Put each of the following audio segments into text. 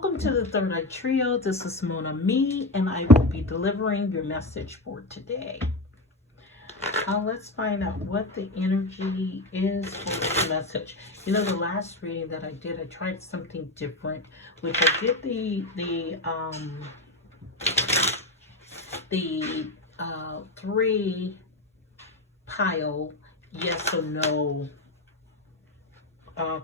Welcome to the Third Eye Trio. This is Mona Me, and I will be delivering your message for today. Let's find out what the energy is for this message. You know, the last reading that I did, I tried something different, which I did the three pile yes or no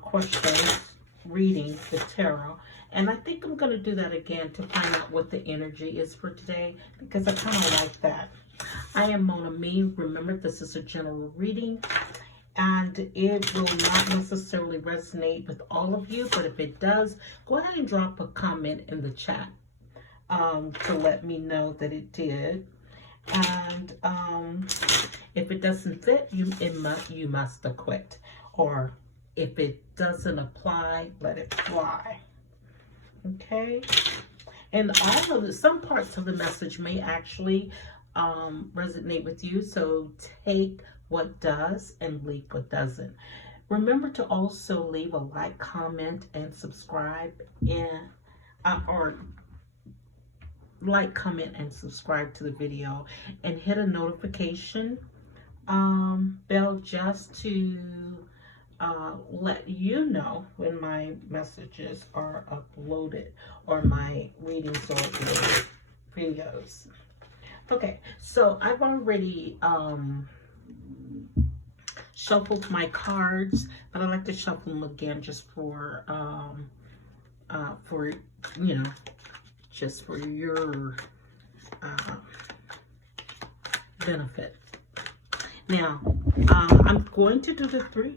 questions reading the tarot. And I think I'm going to do that again to find out what the energy is for today, because I kind of like that. I am Mona Me. Remember, this is a general reading, and it will not necessarily resonate with all of you, but if it does, go ahead and drop a comment in the chat to let me know that it did. And if it doesn't fit, you must acquit. Or if it doesn't apply, let it fly. Okay? And all of some parts of the message may actually resonate with you. So take what does and leave what doesn't. Remember to also leave a like, comment, and subscribe. Or like, comment, and subscribe to the video. And hit a notification bell just to let you know when my messages are uploaded or my readings or videos. Okay, so I've already shuffled my cards, but I like to shuffle them again just for you know, just for your benefit. Now, I'm going to do the three.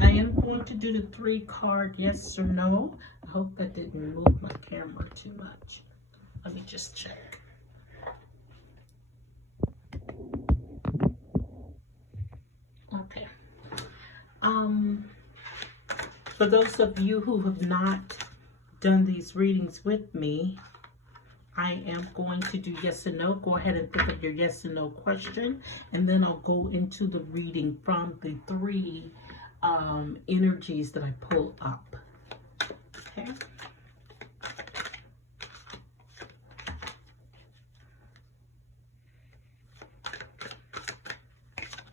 I am going to do the 3 card yes or no. I hope that didn't move my camera too much. Let me just check. Okay. For those of you who have not done these readings with me, I am going to do yes and no. Go ahead and think of your yes and no question, and then I'll go into the reading from the 3 energies that I pull up. Okay.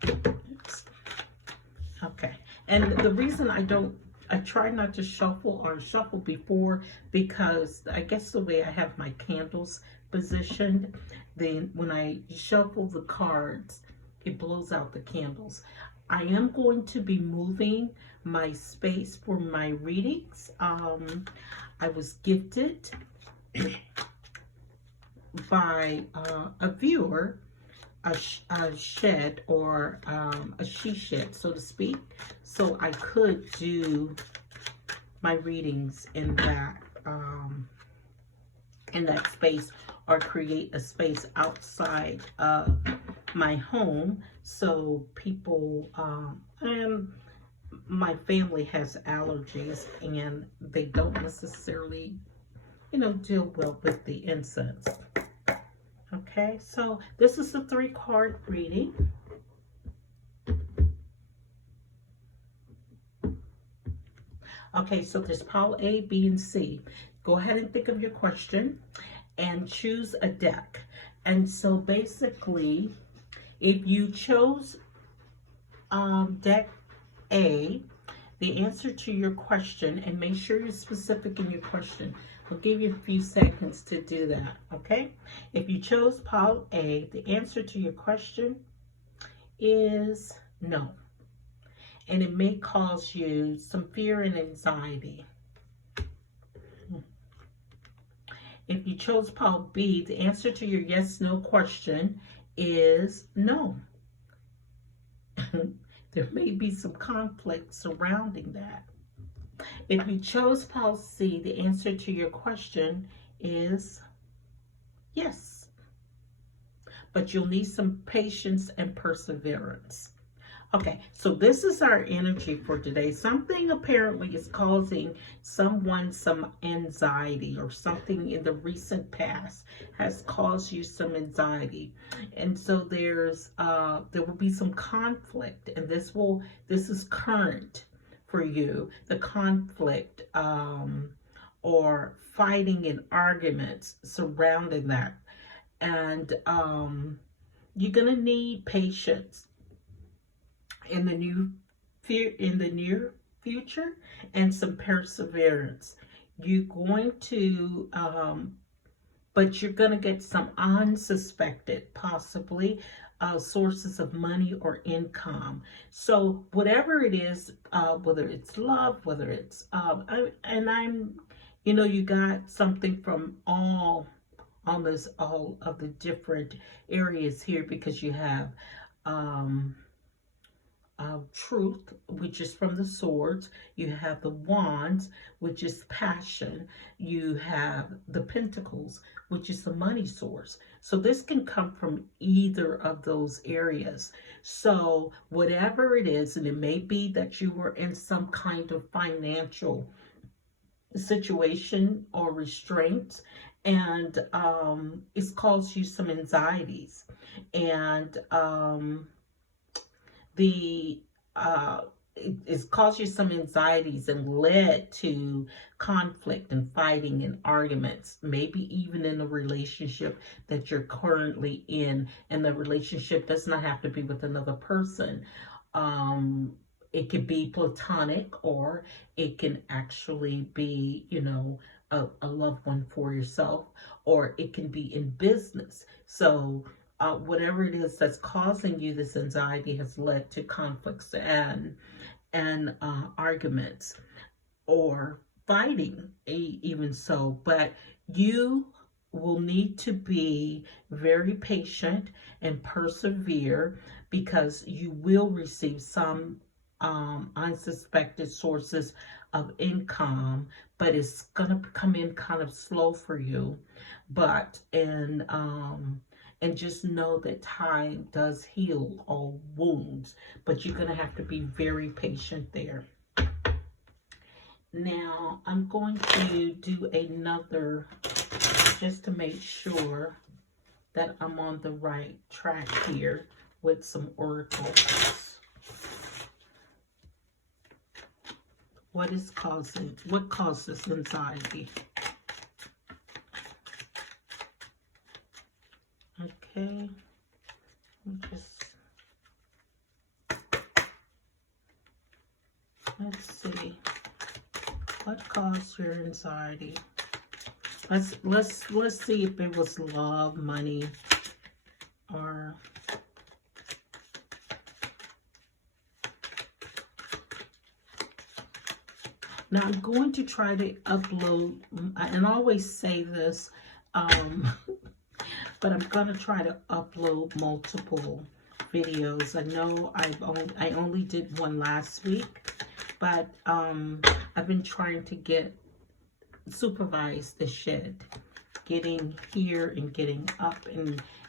Oops. Okay. And the reason I try not to shuffle or shuffle before, because I guess the way I have my candles positioned, then when I shuffle the cards, it blows out the candles. I am going to be moving my space for my readings. I was gifted by a viewer a shed, or a she shed, so to speak, so I could do my readings in that space, or create a space outside of my home, so people my family has allergies and they don't necessarily, you know, deal well with the incense. Okay, so this is a 3 card reading. Okay, so there's pile A, B, and C. Go ahead and think of your question and choose a deck. And so basically, if you chose deck A, the answer to your question, and make sure you're specific in your question. I'll give you a few seconds to do that, okay? If you chose pile A, the answer to your question is no. And it may cause you some fear and anxiety. If you chose pile B, the answer to your yes/no question is no. There may be some conflict surrounding that. If you chose pile C, the answer to your question is yes. But you'll need some patience and perseverance. Okay, so this is our energy for today. Something apparently is causing someone some anxiety, or something in the recent past has caused you some anxiety. And so there will be some conflict, and this is current for you, the conflict, or fighting and arguments surrounding that. And you're gonna need patience in the near future, and some perseverance. You're going to but you're going to get some unsuspected, possibly, sources of money or income. So whatever it is, whether it's love, whether it's you got something from almost all of the different areas here, because you have um, truth, which is from the swords. You have the wands, which is passion. You have the pentacles, which is the money source. So this can come from either of those areas. So whatever it is, and it may be that you were in some kind of financial situation or restraints, and it's caused you some anxieties, and the it's caused you some anxieties and led to conflict and fighting and arguments, maybe even in a relationship that you're currently in. And the relationship does not have to be with another person. It could be platonic, or it can actually be, a loved one for yourself, or it can be in business. So whatever it is that's causing you this anxiety has led to conflicts and arguments, or fighting, even so. But you will need to be very patient and persevere, because you will receive some unsuspected sources of income, but it's gonna come in kind of slow for you. But and just know that time does heal all wounds, but you're gonna have to be very patient there. Now I'm going to do another, just to make sure that I'm on the right track here, with some oracles. What causes anxiety? Okay, let's see. What caused your anxiety? Let's see if it was love, money, or now I'm going to try to upload, and I always say this, but I'm going to try to upload multiple videos. I know I only did one last week, but I've been trying to supervise the shed, getting here and getting up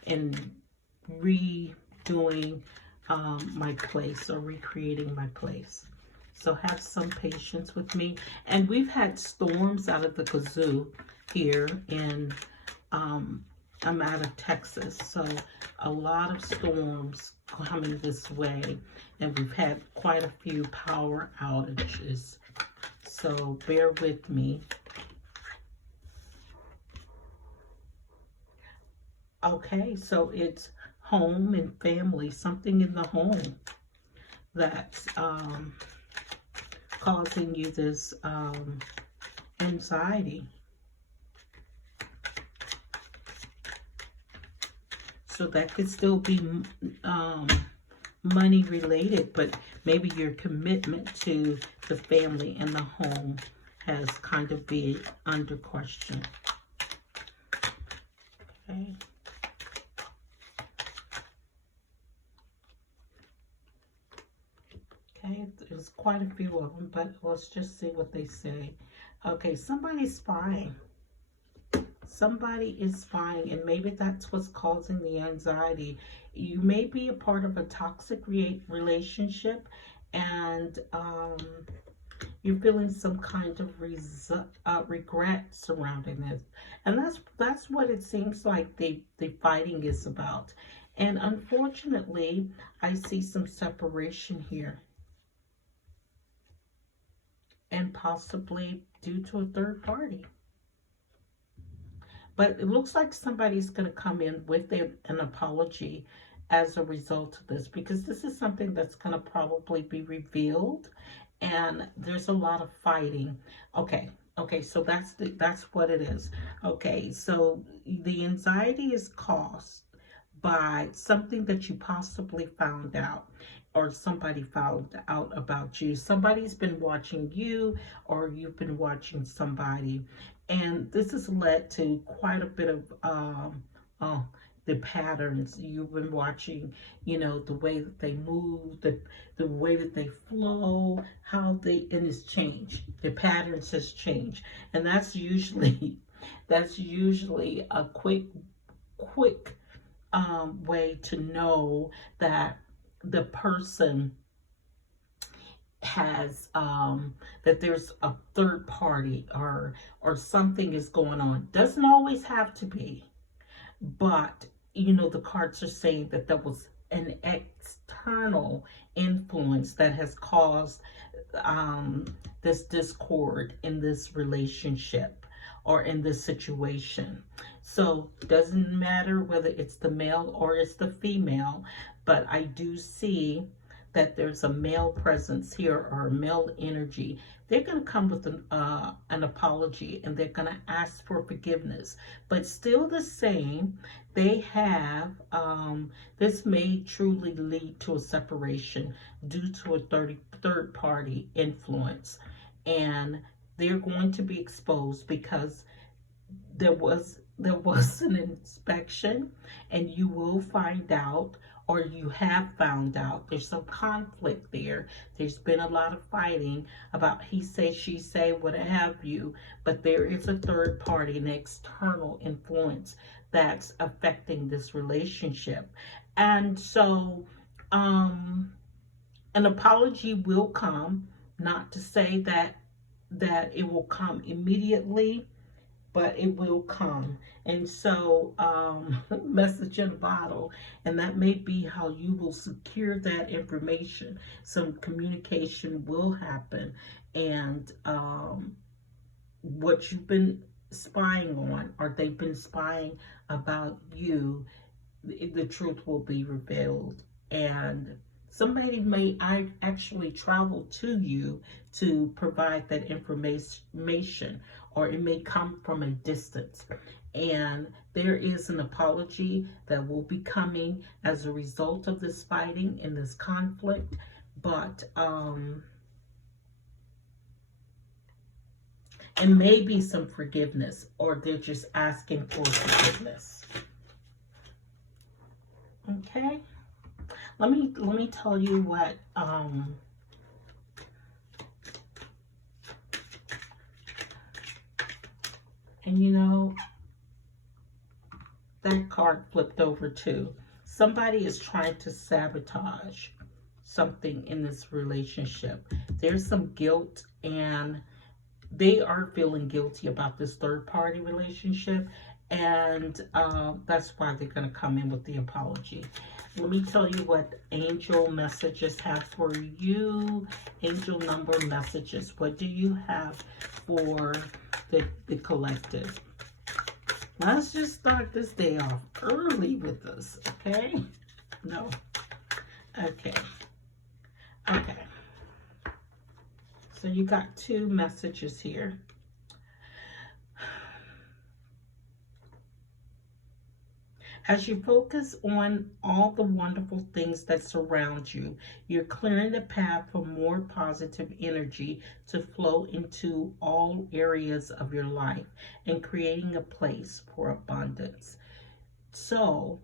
and redoing my place, or recreating my place. So have some patience with me. And we've had storms out of the kazoo here in I'm out of Texas, so a lot of storms coming this way, and we've had quite a few power outages, so bear with me. Okay, so it's home and family, something in the home that's causing you this anxiety. So that could still be money related, but maybe your commitment to the family and the home has kind of been under question. Okay. Okay, there's quite a few of them, but let's just see what they say. Okay, somebody's spying. Somebody is spying, and maybe that's what's causing the anxiety. You may be a part of a toxic relationship, and you're feeling some kind of regret surrounding this. And that's what it seems like the fighting is about. And unfortunately, I see some separation here. and possibly due to a third party. But it looks like somebody's going to come in with an apology as a result of this, because this is something that's going to probably be revealed, and there's a lot of fighting. Okay. Okay, so that's what it is. Okay, so the anxiety is caused by something that you possibly found out, or somebody found out about you. Somebody's been watching you, or you've been watching somebody, and this has led to quite a bit of uh, the patterns you've been watching. You know, the way that they move, the way that they flow, how they, and it's changed. The patterns has changed, and that's usually that's usually a quick way to know that the person has that there's a third party, or something is going on. Doesn't always have to be, but you know, the cards are saying that there was an external influence that has caused this discord in this relationship or in this situation. So doesn't matter whether it's the male or it's the female, but I do see that there's a male presence here, or a male energy. They're going to come with an apology, and they're going to ask for forgiveness, but still the same. They have this may truly lead to a separation due to a third party influence, and they're going to be exposed because there was an inspection, and you will find out, or you have found out, there's some conflict there. There's been a lot of fighting about he say, she say, what have you, but there is a third party, an external influence that's affecting this relationship. And so an apology will come, not to say that it will come immediately, but it will come. And so message in a bottle, and that may be how you will secure that information. Some communication will happen, and what you've been spying on, or they've been spying about you, the truth will be revealed. And somebody may actually travel to you to provide that information, or it may come from a distance. And there is an apology that will be coming as a result of this fighting and this conflict. But and maybe some forgiveness, or they're just asking for forgiveness. Okay, let me tell you what and you know, that card flipped over too. Somebody is trying to sabotage something in this relationship. There's some guilt, and they are feeling guilty about this third party relationship, and that's why they're going to come in with the apology. Let me tell you what angel messages have for you. Angel number messages. What do you have for the collective? Let's just start this day off early with this, okay? No. Okay. Okay. So you got two messages here. As you focus on all the wonderful things that surround you, you're clearing the path for more positive energy to flow into all areas of your life and creating a place for abundance. So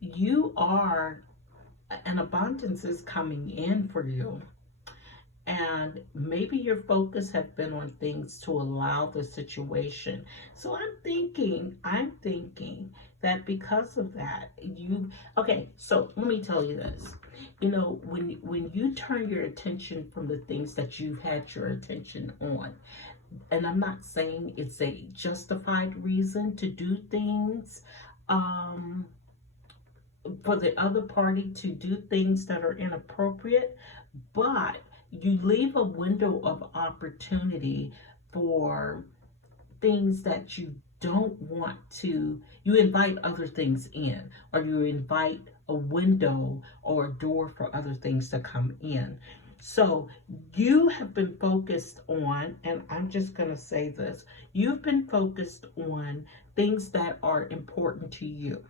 you are, an abundance is coming in for you. And maybe your focus have been on things to allow the situation. So I'm thinking that because of that, okay, so let me tell you this. You know, when you turn your attention from the things that you've had your attention on, and I'm not saying it's a justified reason to do things, for the other party to do things that are inappropriate, but you leave a window of opportunity for things that you don't want to, you invite other things in, or you invite a window or a door for other things to come in. So you have been focused on, and I'm just going to say this, you've been focused on things that are important to you.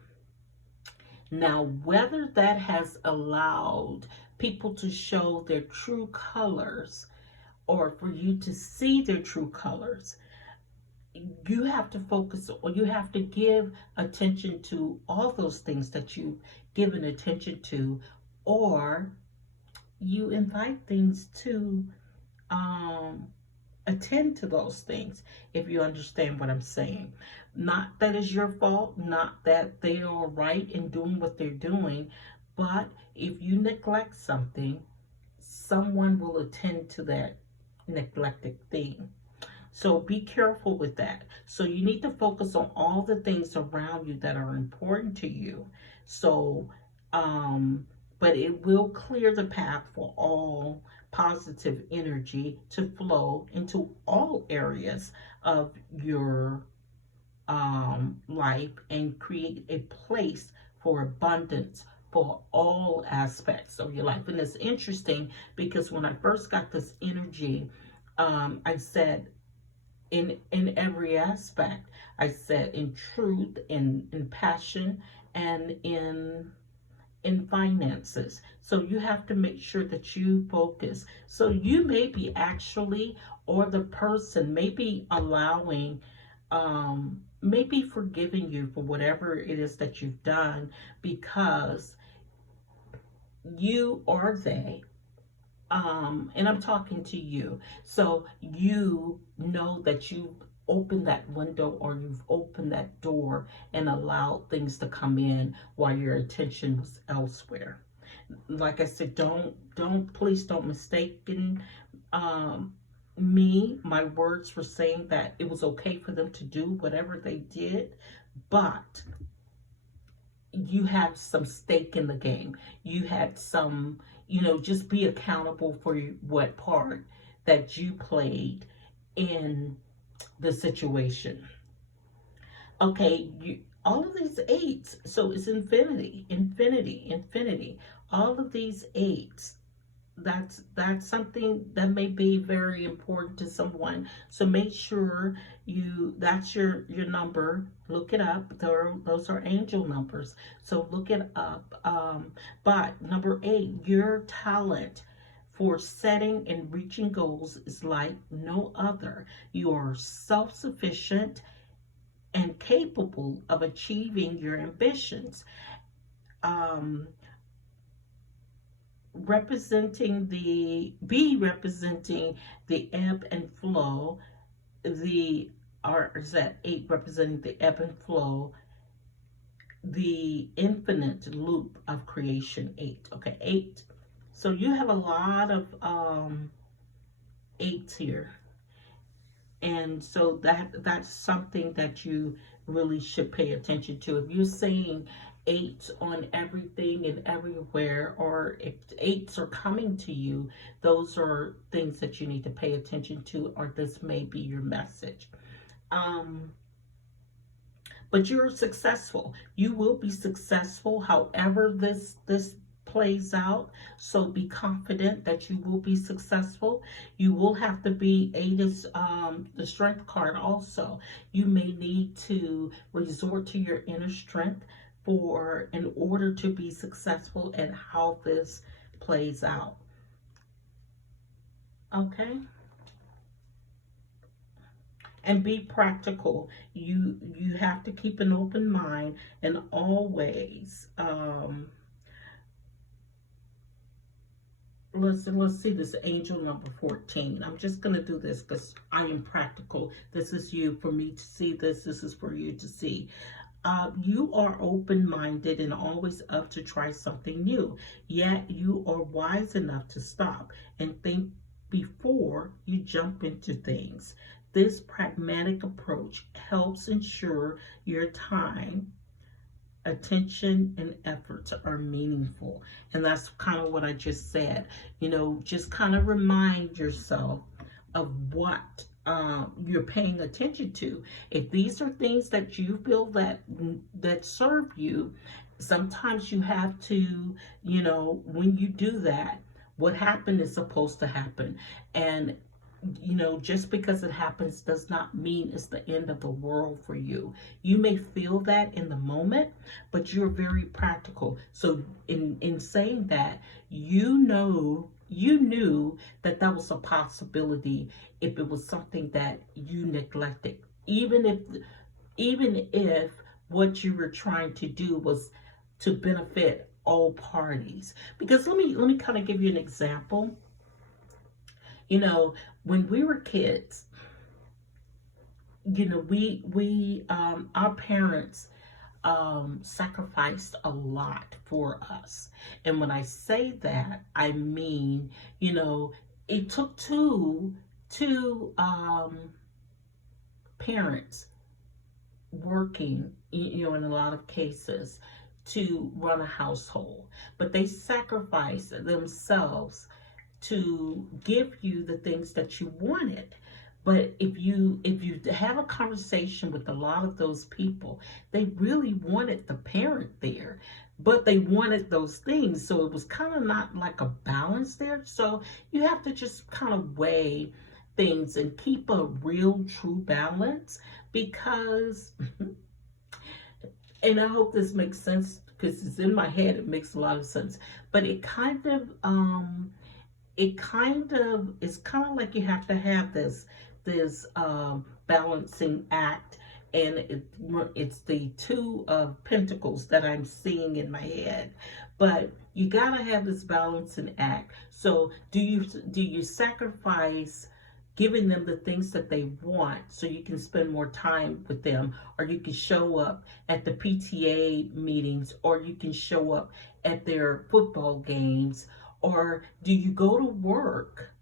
Now, whether that has allowed people to show their true colors or for you to see their true colors, you have to focus, or you have to give attention to all those things that you've given attention to, or you invite things to attend to those things, if you understand what I'm saying. Not that it's your fault, not that they are right in doing what they're doing, but if you neglect something, someone will attend to that neglected thing. So be careful with that. So you need to focus on all the things around you that are important to you. So, but it will clear the path for all positive energy to flow into all areas of your life and create a place for abundance for all aspects of your life. And it's interesting because when I first got this energy, I said, in every aspect, I said in truth, in passion, and in finances. So you have to make sure that you focus. So you may be actually, or the person may be allowing, maybe forgiving you for whatever it is that you've done, because you or they, and I'm talking to you, so you know that you've opened that window, or you've opened that door and allowed things to come in while your attention was elsewhere. Like I said, please don't mistaken me. My words were saying that it was okay for them to do whatever they did, but you have some stake in the game. You had some, just be accountable for what part that you played in the situation. Okay, all of these eights, so it's infinity, infinity, infinity. All of these eights, that's something that may be very important to someone. So make sure that's your number. Look it up. Those are angel numbers, so look it up. But number 8, your talent for setting and reaching goals is like no other. You are self-sufficient and capable of achieving your ambitions. Representing the ebb and flow, is that 8 representing the ebb and flow, the infinite loop of creation. 8, okay, 8. So you have a lot of 8s here, and so that's something that you really should pay attention to. If you're saying 8s on everything and everywhere, or if 8s are coming to you, those are things that you need to pay attention to, or this may be your message. But you're successful. You will be successful however this plays out. So be confident that you will be successful. You will have to be, 8 is the strength card also. You may need to resort to your inner strength in order to be successful at how this plays out. Okay? And be practical. You have to keep an open mind, and always let's see this angel number 14. I'm just going to do this because I am practical. This is you. For me to see this is for you to see. You are open-minded and always up to try something new, yet you are wise enough to stop and think before you jump into things. This pragmatic approach helps ensure your time attention and efforts are meaningful. And that's kind of what I just said. You know, just kind of remind yourself of what you're paying attention to. If these are things that you feel that serve you, sometimes you have to, you know, when you do that, what happened is supposed to happen. And you know, just because it happens does not mean it's the end of the world for you. You may feel that in the moment, but you're very practical. So in saying that, you knew that that was a possibility if it was something that you neglected. Even if what you were trying to do was to benefit all parties. Because let me kind of give you an example. You know, when we were kids, you know, we our parents sacrificed a lot for us. And when I say that, I mean, you know, it took two parents working, you know, in a lot of cases to run a household, but they sacrificed themselves to give you the things that you wanted. But if you have a conversation with a lot of those people, they really wanted the parent there, but they wanted those things. So it was kind of not like a balance there. So you have to just kind of weigh things and keep a real true balance, because and I hope this makes sense, because it's in my head, it makes a lot of sense. But it's kind of like you have to have this balancing act, and it's the two of pentacles that I'm seeing in my head. But you gotta have this balancing act. So do you sacrifice giving them the things that they want so you can spend more time with them, or you can show up at the PTA meetings, or you can show up at their football games? Or do you go to work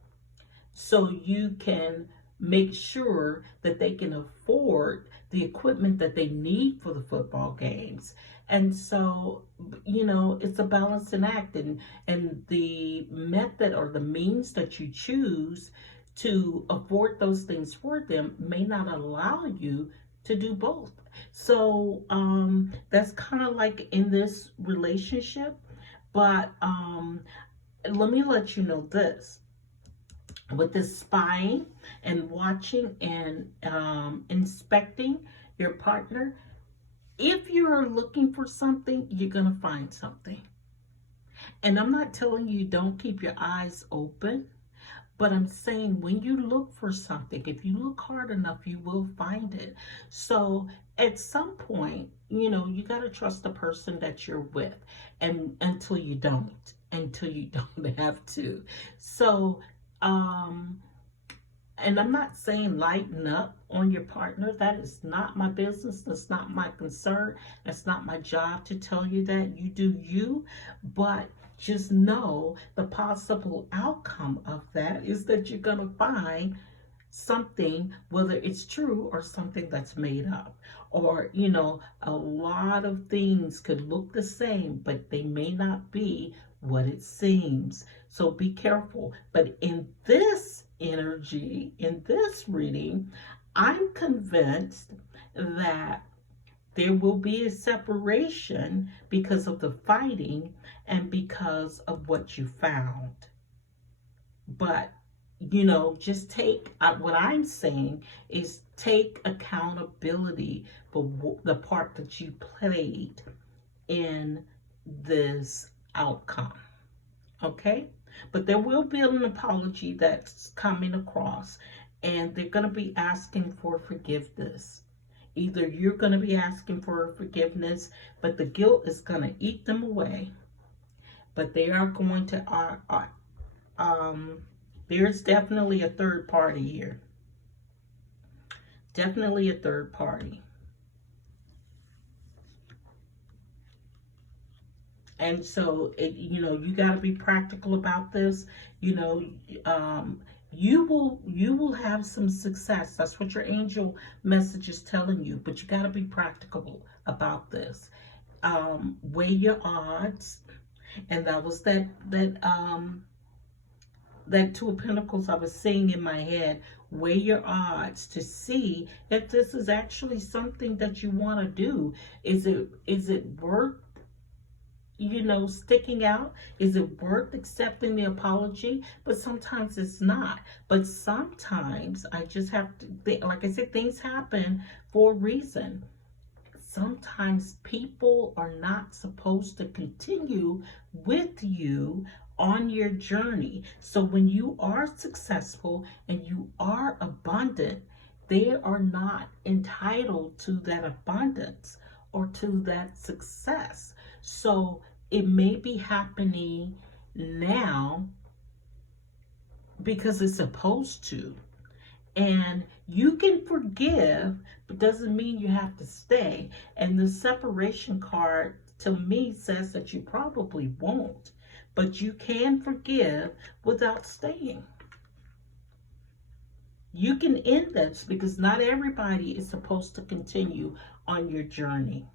so you can make sure that they can afford the equipment that they need for the football games? And so, you know, it's a balancing act, and the method or the means that you choose to afford those things for them may not allow you to do both. So that's kind of like in this relationship. But let me let you know this. With this spying and watching and inspecting your partner, if you're looking for something, you're going to find something. And I'm not telling you don't keep your eyes open, but I'm saying when you look for something, if you look hard enough, you will find it. So at some point, you know, you got to trust the person that you're with, and until you don't have to. So, and I'm not saying lighten up on your partner. That is not my business. That's not my concern. That's not my job to tell you that. You do you. But just know the possible outcome of that is that you're going to find something, whether it's true or something that's made up. Or, you know, a lot of things could look the same, but they may not be what it seems. So be careful. But in this energy, in this reading, I'm convinced that there will be a separation because of the fighting and because of what you found. But, you know, just take, what I'm saying is take accountability for the part that you played in this outcome. Okay? But there will be an apology that's coming across, and they're going to be asking for forgiveness. Either you're going to be asking for forgiveness, but the guilt is going to eat them away. But they are going to, there's definitely a third party here. Definitely a third party. And so, you know, you got to be practical about this. You know, you will have some success. That's what your angel message is telling you. But you got to be practical about this. weigh your odds, and that was that Two of Pentacles I was seeing in my head. Weigh your odds to see if this is actually something that you want to do. Is it worth, sticking out? Is it worth accepting the apology? But sometimes it's not. But sometimes I just have to think, like I said, things happen for a reason. Sometimes people are not supposed to continue with you on your journey. So when you are successful and you are abundant, they are not entitled to that abundance or to that success. So it may be happening now because it's supposed to. And you can forgive, but doesn't mean you have to stay. And the separation card to me says that you probably won't, but you can forgive without staying. You can end this because not everybody is supposed to continue on your journey.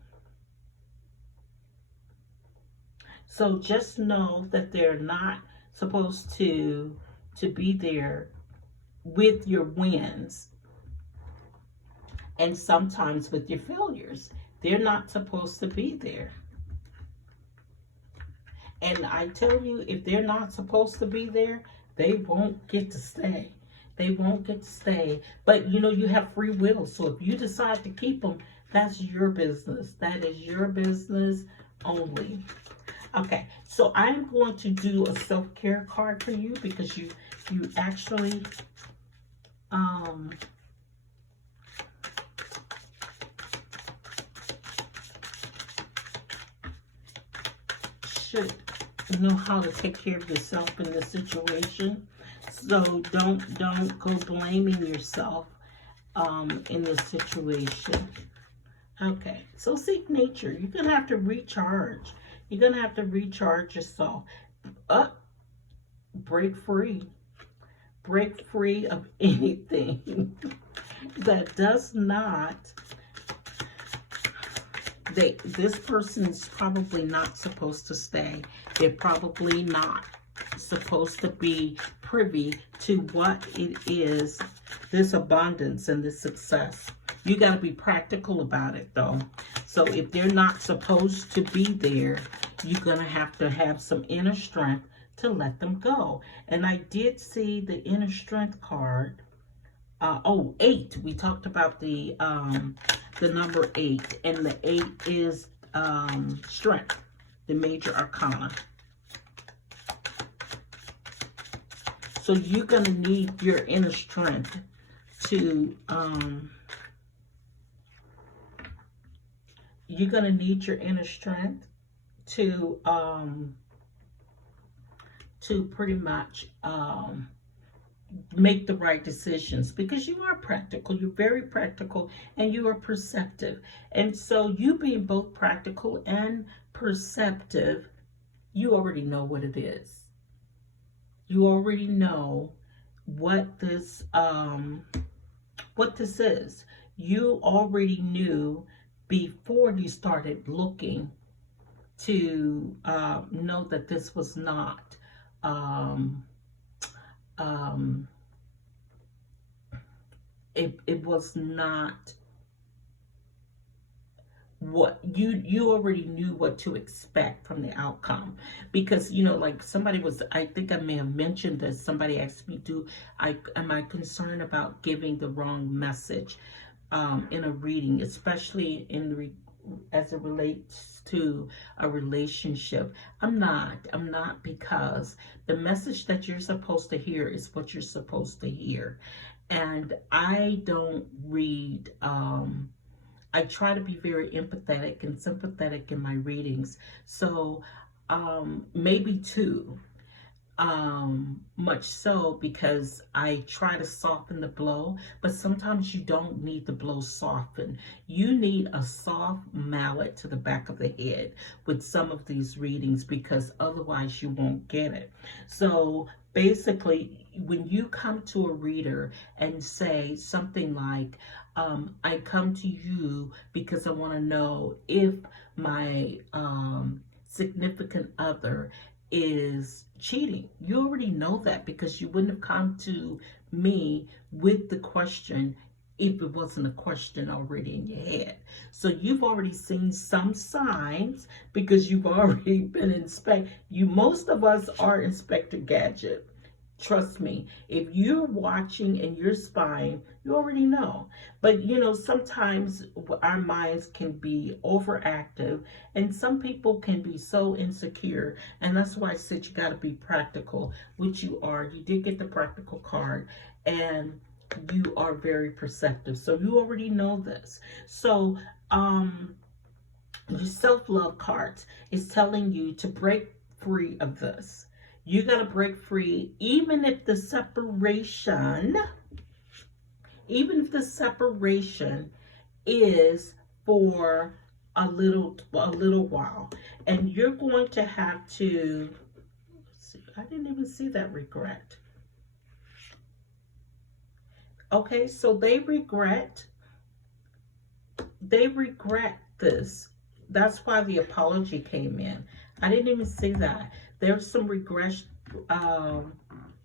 So just know that they're not supposed to be there with your wins, and sometimes with your failures. They're not supposed to be there. And I tell you, if they're not supposed to be there, they won't get to stay. They won't get to stay. But you have free will. So if you decide to keep them, that's your business. That is your business only. Okay, so I'm going to do a self-care card for you because you actually should know how to take care of yourself in this situation. So don't go blaming yourself in this situation. Okay, so seek nature. You're gonna have to recharge. You're gonna have to recharge yourself. Break free. Break free of anything that does not, this person is probably not supposed to stay. They're probably not supposed to be privy to what it is, this abundance and this success. You got to be practical about it though. So if they're not supposed to be there, you're going to have some inner strength to let them go. And I did see the inner strength card. 8. We talked about the number 8, and the 8 is strength, the major arcana. So you're going to need your inner strength to pretty much make the right decisions, because you are practical. You're very practical and you are perceptive. And so you being both practical and perceptive, you already know what it is. You already know what this is. You already knew before you started looking to know that this was not it was not what you already knew what to expect from the outcome. Because like somebody was, I think I may have mentioned this, somebody asked me, am I concerned about giving the wrong message in a reading, especially as it relates to a relationship? I'm not, because the message that you're supposed to hear is what you're supposed to hear. And I don't read, I try to be very empathetic and sympathetic in my readings. So maybe two. Much so, because I try to soften the blow, but sometimes you don't need the blow softened. You need a soft mallet to the back of the head with some of these readings, because otherwise you won't get it. So basically, when you come to a reader and say something like, I come to you because I want to know if my significant other is cheating. You already know that because you wouldn't have come to me with the question if it wasn't a question already in your head. So you've already seen some signs because you've already been most of us are Inspector Gadget. Trust me, if you're watching and you're spying, you already know. But sometimes our minds can be overactive, and some people can be so insecure. And that's why I said you got to be practical, which you are. You did get the practical card, and you are very perceptive. So you already know this. So, your self-love cards is telling you to break free of this. You got to break free, even if the separation is for a little while, and you're going to have to see. I didn't even see that regret. Okay, so they regret this. That's why the apology came in. I didn't even see that. There's some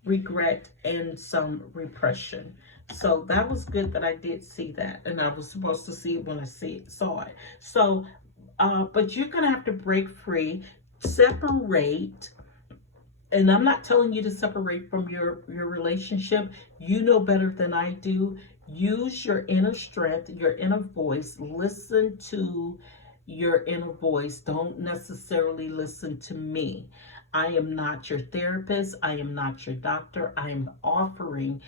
regret and some repression. So that was good that I did see that, and I was supposed to see it when I saw it. So, but you're gonna have to break free, separate. And I'm not telling you to separate from your relationship. You know better than I do. Use your inner strength, your inner voice. Listen to your inner voice. Don't necessarily listen to me. I am not your therapist. I am not your doctor. I am offering,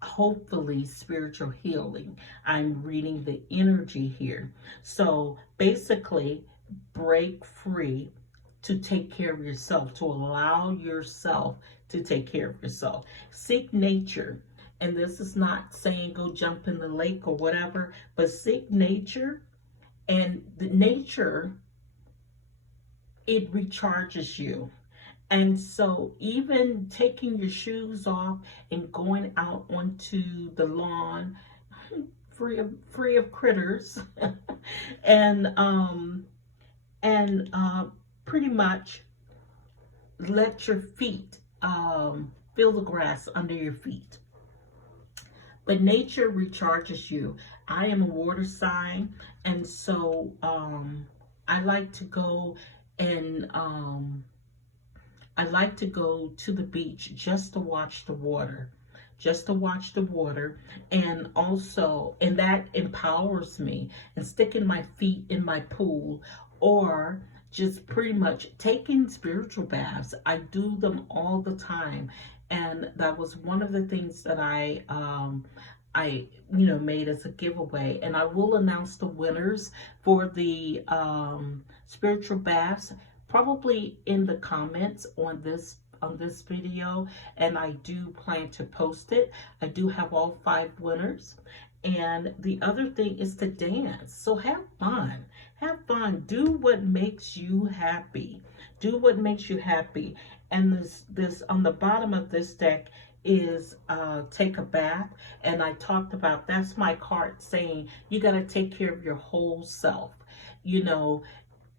hopefully, spiritual healing. I'm reading the energy here. So basically, break free to take care of yourself, to allow yourself to take care of yourself. Seek nature. And this is not saying go jump in the lake or whatever, but seek nature. And the nature, it recharges you. And so even taking your shoes off and going out onto the lawn, free of critters, and pretty much let your feet feel the grass under your feet. But nature recharges you. I am a water sign, and so I like to go and to the beach just to watch the water. And also, and that empowers me. And sticking my feet in my pool, or just pretty much taking spiritual baths. I do them all the time, and that was one of the things that I made as a giveaway. And I will announce the winners for the spiritual baths probably in the comments on this video, and I do plan to post it. I do have all 5 winners. And the other thing is to dance. So have fun. Do what makes you happy. And this on the bottom of this deck is take a bath. And I talked about, that's my card saying you got to take care of your whole self.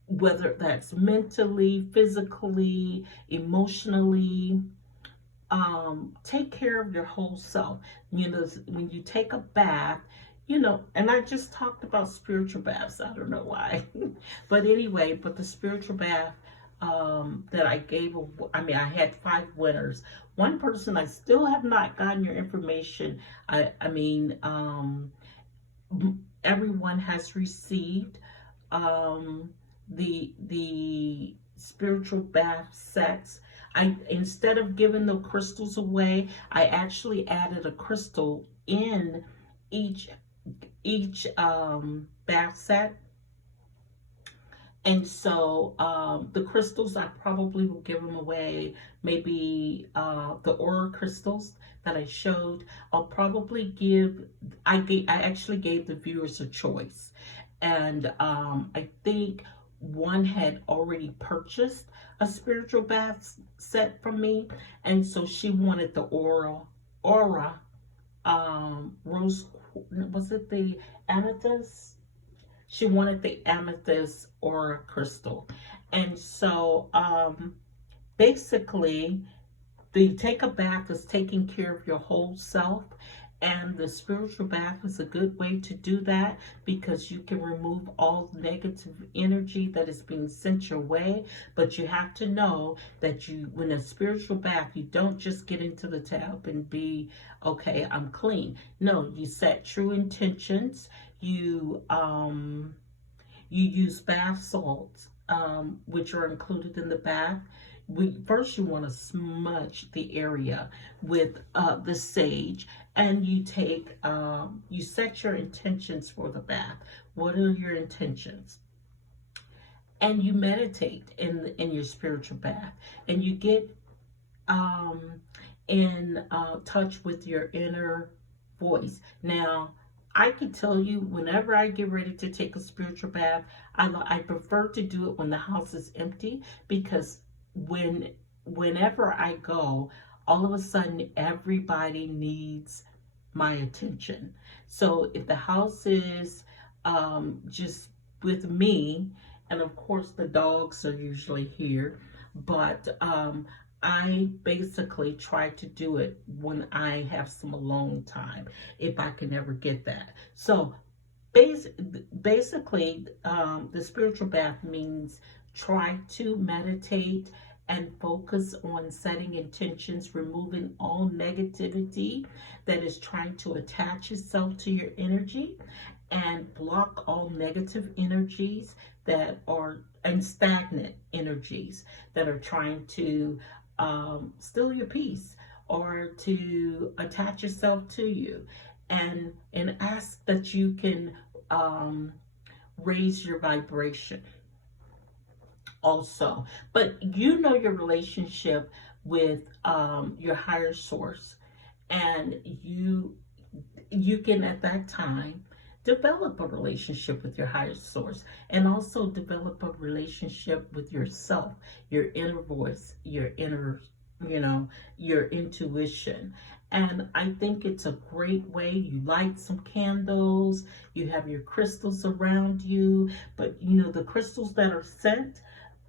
Whether that's mentally, physically, emotionally, take care of your whole self. When you take a bath, and I just talked about spiritual baths. I don't know why. But anyway, the spiritual bath that I gave, I had 5 winners. One person, I still have not gotten your information. Everyone has received the spiritual bath sets. Instead of giving the crystals away, I actually added a crystal in each bath set. And so the crystals, I probably will give them away. Maybe the aura crystals that I showed, I'll probably give. I actually gave the viewers a choice. And I think one had already purchased a spiritual bath set from me, and so she wanted the aura rose, was it the amethyst? She wanted the amethyst aura crystal. And so basically the take a bath is taking care of your whole self, and the spiritual bath is a good way to do that because you can remove all negative energy that is being sent your way. But you have to know that you, when a spiritual bath, you don't just get into the tub and be, okay, I'm clean. No, you set true intentions. You use bath salts, which are included in the bath. First you want to smudge the area with the sage, and you take you set your intentions for the bath. What are your intentions? And you meditate in your spiritual bath, and you get in touch with your inner voice. Now, I can tell you, whenever I get ready to take a spiritual bath, I prefer to do it when the house is empty, because whenever I go, all of a sudden everybody needs my attention. So if the house is just with me, and of course the dogs are usually here, but I basically try to do it when I have some alone time, if I can ever get that. So basically, the spiritual bath means try to meditate and focus on setting intentions, removing all negativity that is trying to attach itself to your energy, and block all negative energies that are, and stagnant energies that are trying to steal your peace or to attach yourself to you, and ask that you can raise your vibration also. But you know your relationship with your higher source, and you can at that time develop a relationship with your higher source, and also develop a relationship with yourself, your inner voice, your inner, your intuition. And I think it's a great way. You light some candles, you have your crystals around you, but the crystals that are sent,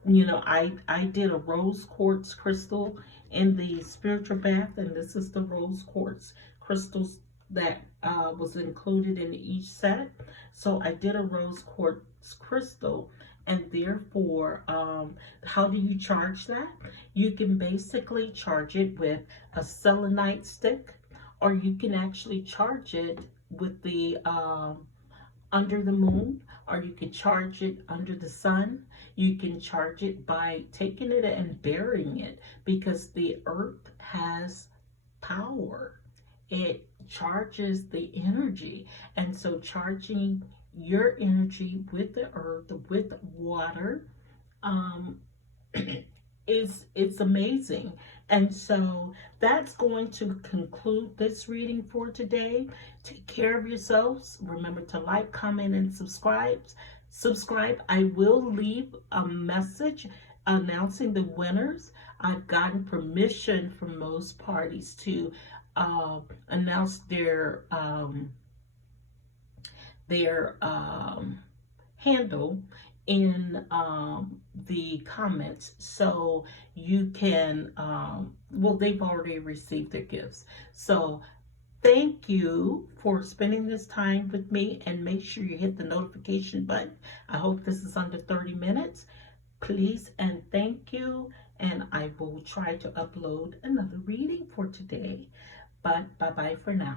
I did a rose quartz crystal in the spiritual bath, and this is the rose quartz crystals that was included in each set. So I did a rose quartz crystal, and therefore, how do you charge that? You can basically charge it with a selenite stick, or you can actually charge it with the under the moon, or you can charge it under the sun. You can charge it by taking it and burying it, because the earth has power. It charges the energy, and so charging your energy with the earth, with water, it's amazing. And so that's going to conclude this reading for today. Take care of yourselves. Remember to like, comment, and subscribe. I will leave a message announcing the winners. I've gotten permission from most parties to announce their handle in the comments, so you can well, they've already received their gifts. So thank you for spending this time with me, and make sure you hit the notification button. I hope this is under 30 minutes, please, and thank you. And I will try to upload another reading for today, but bye bye for now.